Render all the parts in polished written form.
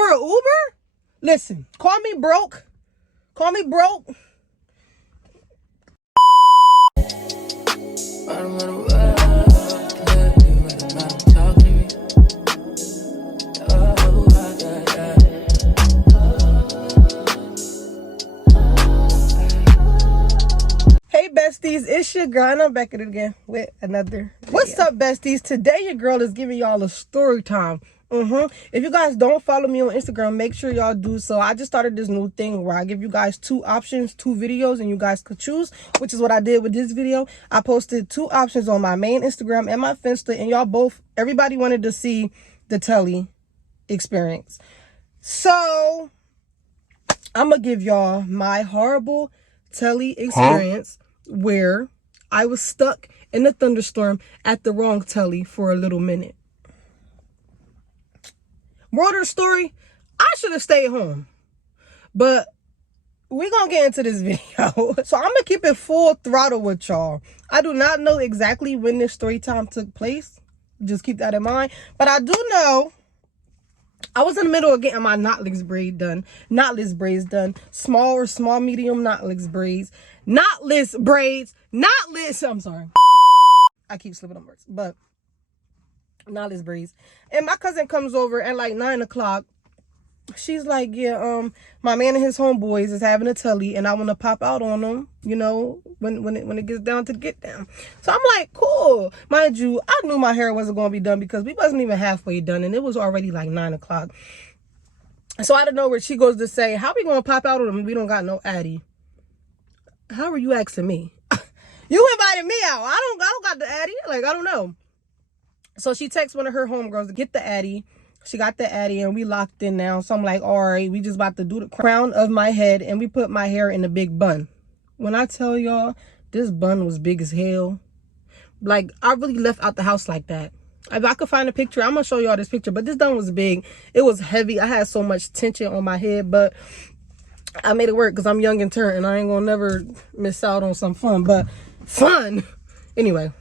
for an Uber? Listen, call me broke. Call me broke. Hey besties, it's your girl and I'm back at it again with another video. What's up besties? Today your girl is giving y'all a story time. If you guys don't follow me on Instagram, make sure y'all do so. I just started this new thing where I give you guys two options, two videos, and you guys could choose, which is what I did with this video. I posted two options on my main Instagram and my Finsta, and everybody wanted to see the Telly experience. So I'm gonna give y'all my horrible Telly experience where I was stuck in a thunderstorm at the wrong Telly for a little minute. Moral of the story, I should have stayed home. But we're going to get into this video. So I'm going to keep it full throttle with y'all. I do not know exactly when this story time took place. Just keep that in mind. But I do know I was in the middle of getting my knotless braids done. Small or small medium knotless braids. I'm sorry. I keep slipping on words. But knotless braids. And my cousin comes over at like 9 o'clock. She's like, yeah, my man and his homeboys is having a Telly and I want to pop out on them, you know, when it gets down to get down. So I'm like, cool. Mind you, I knew my hair wasn't going to be done because we wasn't even halfway done and it was already like 9 o'clock. So out of nowhere, she goes to say, how we going to pop out on them? We don't got no Addy. How are you asking me? You invited me out. I don't got the Addy. Like, I don't know. So she texts one of her homegirls to get the Addy. She got the Addy and we locked in now. So I'm like, all right, we just about to do the crown of my head and we put my hair in a big bun. When I tell y'all, this bun was big as hell. Like, I really left out the house like that. If I could find a picture, I'm going to show y'all this picture. But this bun was big. It was heavy. I had so much tension on my head. But I made it work because I'm young and turned. And I ain't going to never miss out on some fun. But fun. Anyway.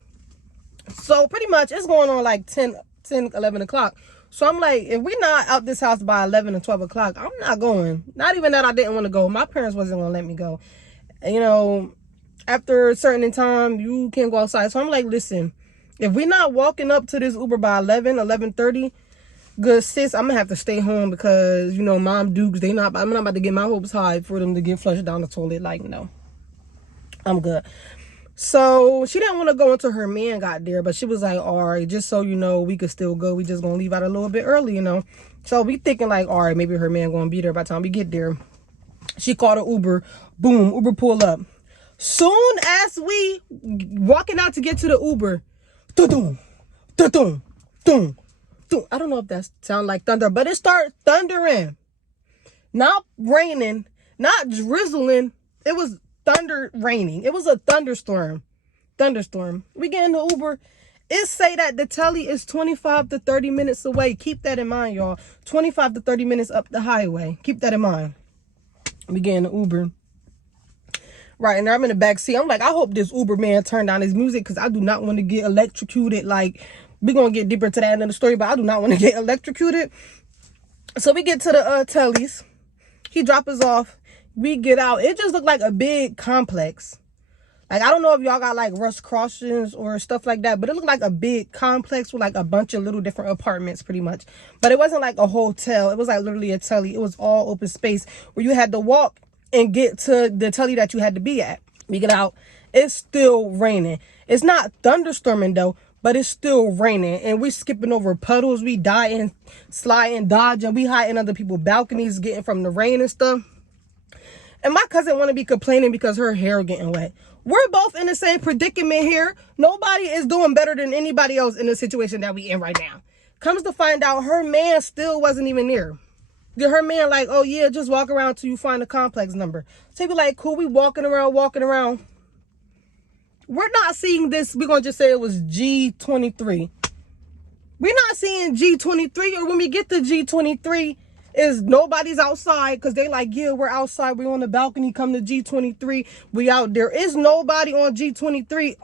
So pretty much it's going on like 11 o'clock. So I'm like, if we're not out this house by 11 or 12 o'clock, I'm not going. Not even that I didn't want to go. My parents wasn't going to let me go. You know, after a certain time, you can't go outside. So I'm like, listen, if we're not walking up to this Uber by 11:30, good sis, I'm going to have to stay home because, you know, Mom Dukes, I'm not about to get my hopes high for them to get flushed down the toilet. Like, no, I'm good. So she didn't want to go until her man got there, but she was like, all right, just so you know, we could still go. We just going to leave out a little bit early, you know. So we thinking like, all right, maybe her man going to be there by the time we get there. She called an Uber. Boom, Uber pull up. Soon as we walking out to get to the Uber, dun-dun, dun-dun, dun, dun. I don't know if that sound like thunder, but it started thundering. Not raining, not drizzling. It was thunder raining. It was a thunderstorm. We get in the Uber. It say that the Telly is 25 to 30 minutes away. Keep that in mind, y'all. 25 to 30 minutes up the highway. Keep that in mind. We get in the Uber. Right, and I'm in the back seat. I'm like, I hope this Uber man turned down his music because I do not want to get electrocuted. Like, we're going to get deeper into that end of the story, but I do not want to get electrocuted. So we get to the Telly's. He drops us off. We get out. It just looked like a big complex. Like, I don't know if y'all got like rush crossings or stuff like that, but it looked like a big complex with like a bunch of little different apartments pretty much. But it wasn't like a hotel. It was like literally a Telly. It was all open space where you had to walk and get to the Telly that you had to be at. We get out. It's still raining. It's not thunderstorming though, but it's still raining. And we skipping over puddles. We dying, sliding, dodging. We hiding under people's balconies, getting from the rain and stuff. And my cousin want to be complaining because her hair getting wet. We're both in the same predicament here. Nobody is doing better than anybody else in the situation that we in right now. Comes to find out, her man still wasn't even near. Her man like, oh yeah, just walk around till you find the complex number. So he be like, cool, we walking around. We're not seeing this. We're going to just say it was G23. We're not seeing G23, or when we get to G23, is nobody's outside because they like, yeah, we're outside. We're on the balcony. Come to G23. We out there. Is nobody on G23.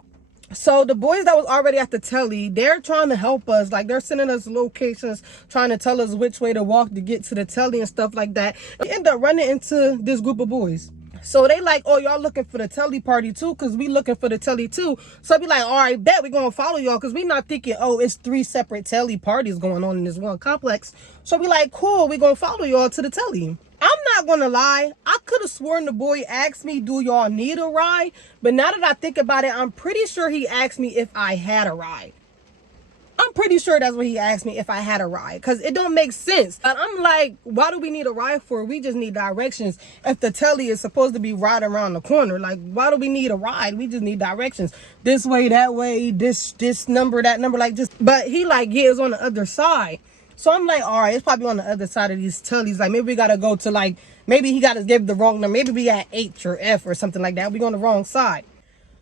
So the boys that was already at the telly, they're trying to help us. Like, they're sending us locations, trying to tell us which way to walk to get to the telly and stuff like that. We end up running into this group of boys. So they like, oh, y'all looking for the telly party too? Because we looking for the telly too. So I be like, all right, bet we going to follow y'all. Because we not thinking, oh, it's 3 separate telly parties going on in this one complex. So we like, cool, we going to follow y'all to the telly. I'm not going to lie. I could have sworn the boy asked me, do y'all need a ride? But now that I think about it, I'm pretty sure he asked me if I had a ride. I'm pretty sure that's what he asked me, if I had a ride, because it don't make sense. But I'm like, why do we need a ride for? We just need directions. If the telly is supposed to be right around the corner, like, why do we need a ride? We just need directions. This way, that way, this number, that number, like, just. But he like, yeah, it's on the other side. So I'm like, all right, it's probably on the other side of these tellies. Like, maybe we got to go to, like, maybe he got to give the wrong number. Maybe we at H or F or something like that. We on the wrong side.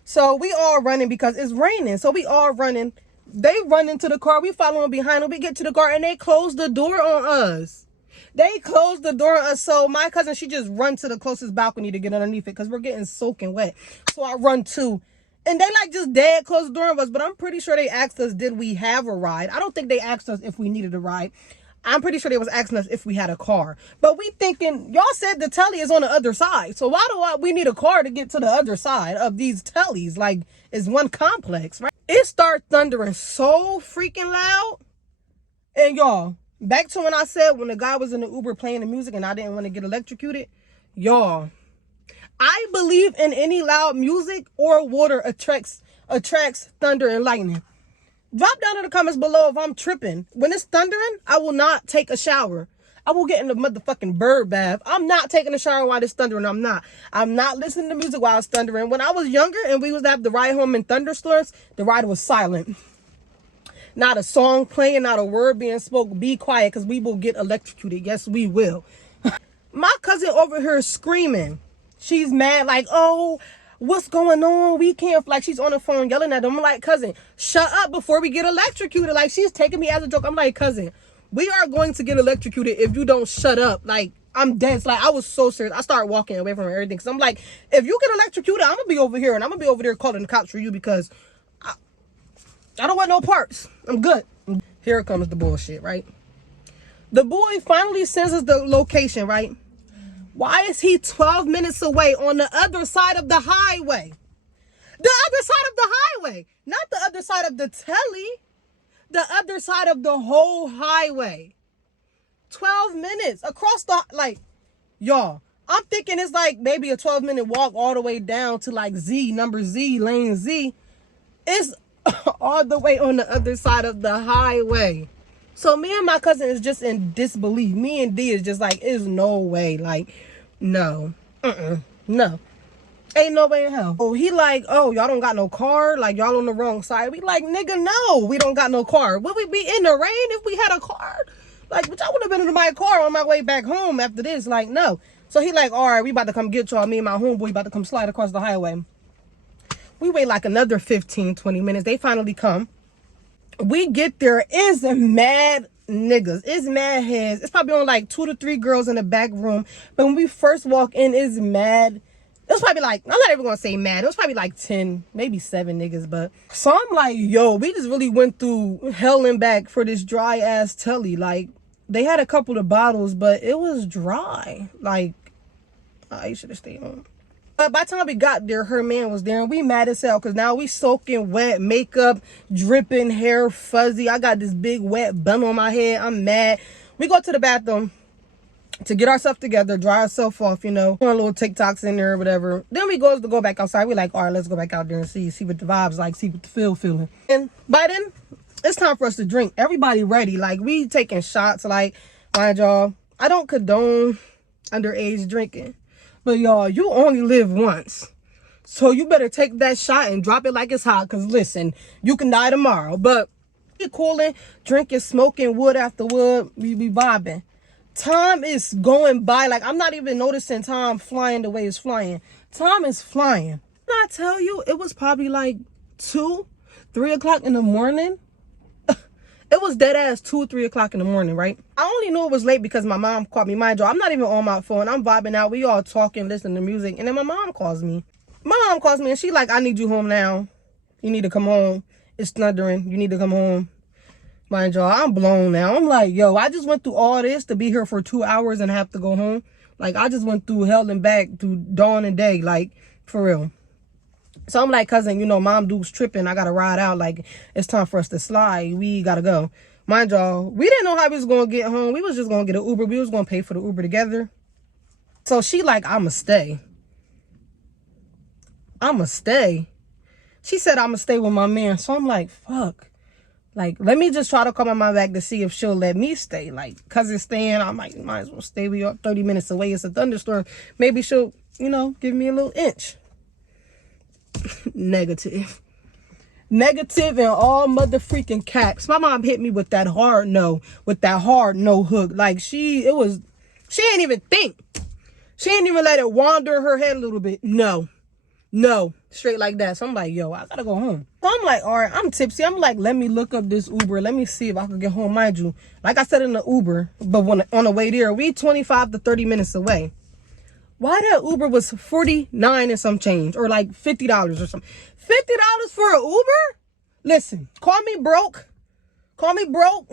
So we all running because it's raining. So we all running. They run into the car. We follow them behind them. We get to the car and they close the door on us. They closed the door on us. So my cousin, she just run to the closest balcony to get underneath it because we're getting soaking wet. So I run too. And they like just dead close the door on us. But I'm pretty sure they asked us, did we have a ride? I don't think they asked us if we needed a ride. I'm pretty sure they was asking us if we had a car. But we thinking, y'all said the telly is on the other side. So why do we need a car to get to the other side of these tellies? Like, it's one complex, right? It started thundering so freaking loud. And y'all, back to when I said when the guy was in the Uber playing the music and I didn't want to get electrocuted. Y'all, I believe in any loud music or water attracts thunder and lightning. Drop down in the comments below if I'm tripping. When it's thundering, I will not take a shower. I will get in the motherfucking bird bath. I'm not taking a shower while it's thundering. I'm not listening to music while it's thundering. When I was younger and we was to have the ride home in thunderstorms, the ride was silent. Not a song playing, not a word being spoke. Be quiet because we will get electrocuted. Yes, we will. My cousin over here screaming. She's mad like, oh, what's going on? We can't, like, she's on the phone yelling at them. I'm like, cousin, shut up before we get electrocuted. Like, she's taking me as a joke. I'm like, cousin, we are going to get electrocuted if you don't shut up. Like, I'm dead. Like, I was so serious. I started walking away from everything. Because I'm like, if you get electrocuted, I'm going to be over here. And I'm going to be over there calling the cops for you because I don't want no parts. I'm good. Here comes the bullshit, right? The boy finally sends us the location, right? Why is he 12 minutes away on the other side of the highway? The other side of the highway. Not the other side of the telly. The other side of the whole highway. 12 minutes across the, like, y'all. I'm thinking it's like maybe a 12-minute walk all the way down to like number Z, lane Z. It's all the way on the other side of the highway. So me and my cousin is just in disbelief. Me and D is just like, there's no way. Like, no. No. Ain't no way in hell. Oh, he like, oh, y'all don't got no car? Like, y'all on the wrong side? We like, nigga, no, we don't got no car. Would we be in the rain if we had a car? Like, but I would have been in my car on my way back home after this. Like, no. So he like, all right, we about to come get y'all. Me and my homeboy about to come slide across the highway. We wait like another 15, 20 minutes. They finally come. We get there. It's mad niggas. It's mad heads. It's probably only like 2 to 3 girls in the back room. But when we first walk in, it's mad. It was probably like, I'm not even going to say mad. It was probably like 10, maybe 7 niggas. But so I'm like, yo, we just really went through hell and back for this dry ass telly. Like, they had a couple of bottles, but it was dry. Like, I should have stayed home. But by the time we got there, her man was there, and we mad as hell because now we soaking wet, makeup dripping, hair fuzzy. I got this big wet bun on my head. I'm mad. We go to the bathroom to get ourselves together, dry ourselves off, you know, put a little TikToks in there or whatever. Then we go to go back outside. We like, all right, let's go back out there and see what the vibe's like, see what the feeling. And by then, it's time for us to drink. Everybody ready. Like, we taking shots. Like, mind y'all, I don't condone underage drinking. But y'all, you only live once. So you better take that shot and drop it like it's hot. Because listen, you can die tomorrow. But we cooling, drinking, smoking wood after wood. We be vibing. Time is going by. Like, I'm not even noticing time flying the way it's flying. Time is flying. Did I tell you it was probably like 2, 3 o'clock in the morning? It was dead ass 2, 3 o'clock in the morning, right? I only knew it was late because my mom called me. Mind you, I'm not even on my phone. I'm vibing out. We all talking, listening to music. And then my mom calls me. My mom calls me and she like, I need you home now. You need to come home. It's thundering. You need to come home. Mind y'all, I'm blown now. I'm like, yo, I just went through all this to be here for 2 hours and have to go home. Like, I just went through hell and back through dawn and day. Like, for real. So I'm like, cousin, you know, mom dude's tripping. I got to ride out. Like, it's time for us to slide. We got to go. Mind y'all, we didn't know how we was going to get home. We was just going to get an Uber. We was going to pay for the Uber together. So she like, I'ma stay. I'ma stay. She said, I'ma stay with my man. So I'm like, fuck. Like, let me just try to come on my back to see if she'll let me stay. Like, cousin staying, I'm like, might as well stay. We are 30 minutes away. It's a thunderstorm. Maybe she'll, you know, give me a little inch. Negative. Negative and all mother freaking caps. My mom hit me with that hard no. With that hard no hook. Like, she ain't even think. She ain't even let it wander her head a little bit. No. Straight like that. So I'm like, yo, I gotta go home. So I'm like, all right, I'm tipsy. I'm like, let me look up this Uber. Let me see if I can get home. Mind you, like I said in the Uber, but when on the way there, we 25 to 30 minutes away. Why that Uber was 49 and some change, or like $50 or something. $50 for an Uber? Listen, call me broke. Call me broke.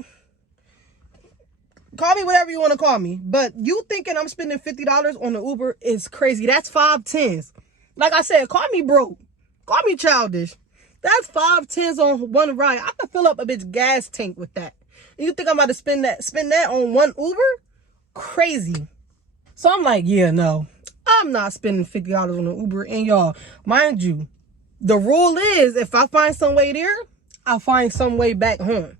Call me whatever you want to call me. But you thinking I'm spending $50 on the Uber is crazy. That's 5 tens. Like I said, call me broke. Call me childish. That's 5 tens on one ride. I can fill up a bitch gas tank with that. And you think I'm about to spend that on one Uber? Crazy. So I'm like, yeah, no. I'm not spending $50 on an Uber. And y'all, mind you, the rule is if I find some way there, I'll find some way back home.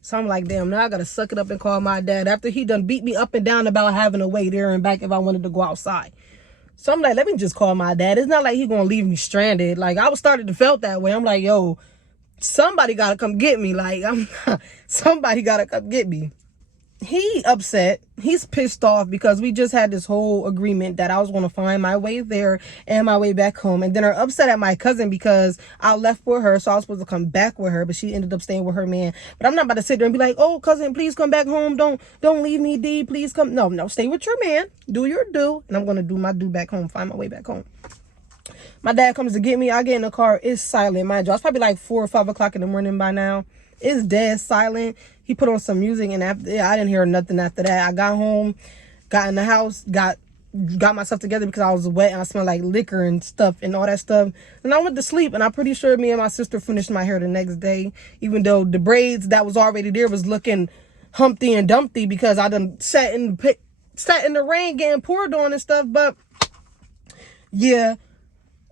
So I'm like, damn, now I gotta suck it up and call my dad after he done beat me up and down about having a way there and back if I wanted to go outside. So I'm like, let me just call my dad. It's not like he gonna leave me stranded. Like, I was starting to felt that way. I'm like, yo, somebody gotta come get me. Like, somebody gotta come get me. He upset. He's pissed off because we just had this whole agreement that I was going to find my way there and my way back home. And then they're upset at my cousin because I left with her. So I was supposed to come back with her, but she ended up staying with her man. But I'm not about to sit there and be like, oh, cousin, please come back home. Don't leave me, D. Please come. No, stay with your man. Do your do. And I'm going to do my do back home. Find my way back home. My dad comes to get me. I get in the car. It's silent. Mind you, it's probably like 4 or 5 o'clock in the morning by now. It's dead silent. He put on some music, and I didn't hear nothing after that. I got home, got in the house, got myself together because I was wet and I smelled like liquor and stuff and all that stuff. And I went to sleep, and I'm pretty sure me and my sister finished my hair the next day, even though the braids that was already there was looking Humpty and Dumpty because I done sat in the rain getting poured on and stuff. But yeah.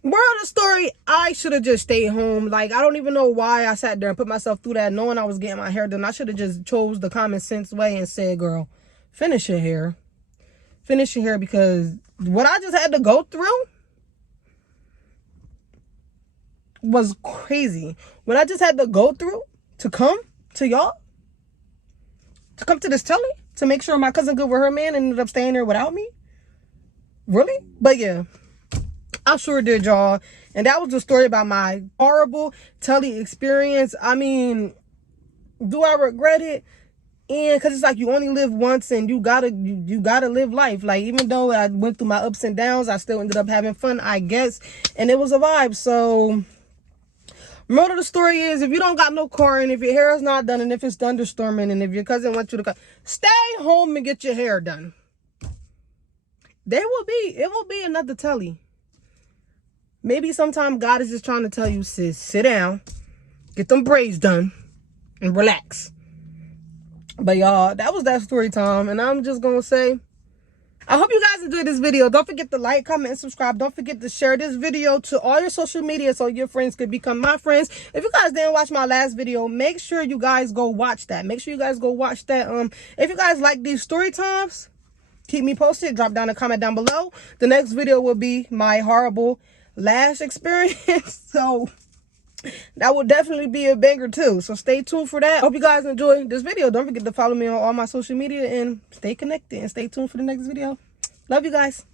Moral of the story, I should have just stayed home. Like, I don't even know why I sat there and put myself through that knowing I was getting my hair done. I should have just chose the common sense way and said, girl, finish your hair. Finish your hair, because what I just had to go through was crazy. What I just had to go through to come to y'all, to come to this Telly, to make sure my cousin good with her man and ended up staying there without me. Really? But yeah. I sure did, y'all. And that was the story about my horrible Telly experience. I mean, do I regret it? And because it's like you only live once and you gotta live life. Like, even though I went through my ups and downs, I still ended up having fun, I guess. And it was a vibe. So, moral of the story is, if you don't got no car and if your hair is not done and if it's thunderstorming and if your cousin wants you to come, stay home and get your hair done. It will be another Telly. Maybe sometime God is just trying to tell you, sis, sit down, get them braids done, and relax. But y'all, that was that story time. And I'm just going to say, I hope you guys enjoyed this video. Don't forget to like, comment, and subscribe. Don't forget to share this video to all your social media so your friends could become my friends. If you guys didn't watch my last video, make sure you guys go watch that. Make sure you guys go watch that. If you guys like these story times, keep me posted. Drop down a comment down below. The next video will be my horrible lash experience, so that will definitely be a banger too. So stay tuned for that. Hope you guys enjoyed this video. Don't forget to follow me on all my social media and stay connected and stay tuned for the next video. Love you guys.